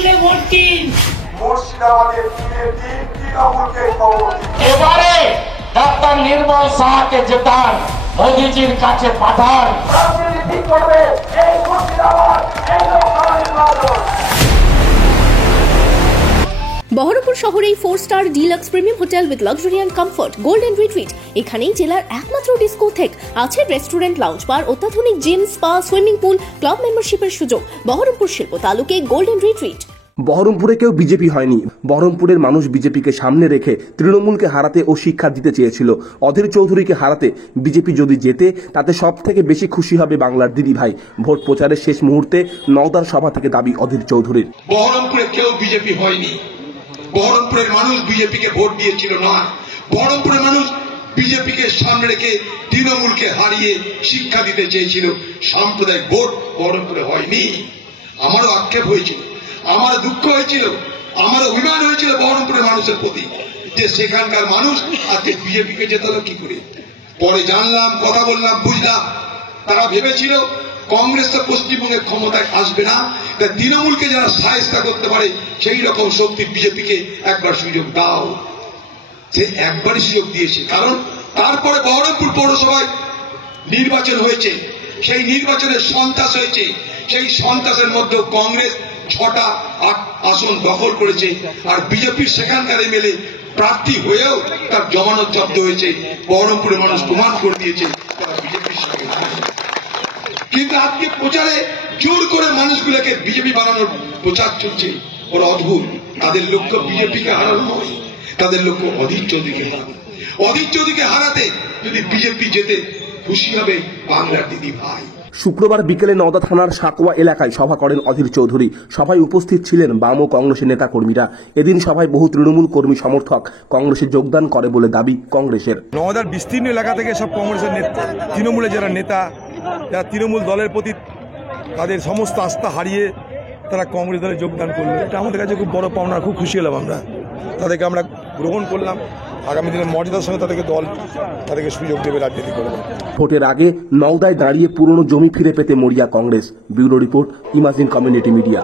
বদলে ভোট দিন। মুর্শিদাবাদের তৃণমূলকে খবর দিন। এবারে ডাক্তার নির্মল সাহাকে জেতান, মোদীজির কাছে পাঠান। রাজনীতি করবে এই মুর্শিদাবাদ, এই লোকসভা নির্বাচন। বহরমপুর শহরেই 4-স্টার deluxe premium hotel with luxury and comfort golden retreat. এখানেই জেলার একমাত্র ডিস্কোথেক, আছে রেস্টুরেন্ট, লাউঞ্জ বার, অত্যাধুনিক gym, spa, swimming pool, club মেম্বারশিপের সুযোগ। বহরমপুর শিল্প তালুকে গোল্ডেন রিট্রিট। বহরমপুরে কেউ বিজেপি হয়নি। বহরমপুরের মানুষ বিজেপিকে সামনে রেখে তৃণমূলকে হারাতে ও শিক্ষা দিতে চেয়েছিল। অধীর চৌধুরীকে হারাতে বিজেপি যদি জেতে তাতে সব থেকে বেশি খুশি হবে বাংলার দিদি ভাই। ভোট প্রচারের শেষ মুহূর্তে নওদার সভা থেকে দাবি অধীর চৌধুরীর। বহরমপুরে কেউ বিজেপি হয়নি। বহরমপুরের মানুষ বিজেপিকে ভোট দিয়েছিল না। বহরমপুরের মানুষ বিজেপিকে সামনে রেখে তৃণমূলকে হারিয়ে শিক্ষা দিতে চেয়েছিল। সাম্প্রদায়িক ভোট বহরমপুরে হয়নি। আমারও আক্ষেপ হয়েছিল, আমার দুঃখ হয়েছিল, আমার অভিমান হয়েছিল বহরমপুরের মানুষের প্রতি, যে সেখানকার মানুষ আজকে বিজেপিকে জেতালো কি করে। পরে জানলাম, কথা বললাম, বুঝলাম তারা ভেবেছিল কংগ্রেস তো পশ্চিমবঙ্গে ক্ষমতায় আসবে না, তাই তৃণমূলকে যারা সাহায্য করতে পারে সেই রকম শক্তি বিজেপিকে একবার সুযোগ দাও। সে একবারই সুযোগ দিয়েছে, কারণ তারপরে বহরমপুর পৌরসভায় নির্বাচন হয়েছে, সেই নির্বাচনের সন্ত্রাস হয়েছে। সেই সন্ত্রাসের মধ্যে কংগ্রেস 6টা আসন দখল করেছে, আর বিজেপির সেখানকার এমএলএ প্রার্থী হয়েও তার জমানত জব্দ হয়েছে। বহরমপুরের মানুষ প্রমাণ করে দিয়েছে তারা বিজেপির সঙ্গে। কিন্তু আজকে প্রচারে জোর করে মানুষগুলোকে বিজেপি বানানোর প্রচার চলছে। ওরা অদ্ভুত, তাদের লক্ষ্য বিজেপিকে হারানো নয়, তাদের লক্ষ্য অধীর চৌধুরীকে হারানো। অধীর চৌধুরীকে হারাতে যদি বিজেপি যেতে খুশি হবে বাংলার দিদি ভাই। শুক্রবার বিকেলে নওদা থানার সাকোয়া এলাকায় সভা করেন অধীর চৌধুরী। সভায় উপস্থিত ছিলেন বাম ও কংগ্রেসের নেতা কর্মীরা। এদিন সভায় বহু তৃণমূল কর্মী সমর্থক কংগ্রেসে যোগদান করে বলে দাবি কংগ্রেসের। নওদার বিস্তীর্ণ এলাকা থেকে সব কংগ্রেসের তৃণমূলের যারা নেতা, যারা তৃণমূল দলের প্রতি তাদের সমস্ত আস্থা হারিয়ে তারা কংগ্রেস দলে যোগদান করলো, এটা আমাদের কাছে খুব বড় পাওনা। খুব খুশি হলাম আমরা, তাদেরকে আমরা গ্রহণ করলাম। আগামী দিনের মর্যাদার সঙ্গে তাদেরকে সুযোগ দেবে রাজনীতি করবে। ভোটের আগে নওদায় দাঁড়িয়ে পুরনো জমি ফিরে পেতে মরিয়া Congress. Bureau report, imagine community media.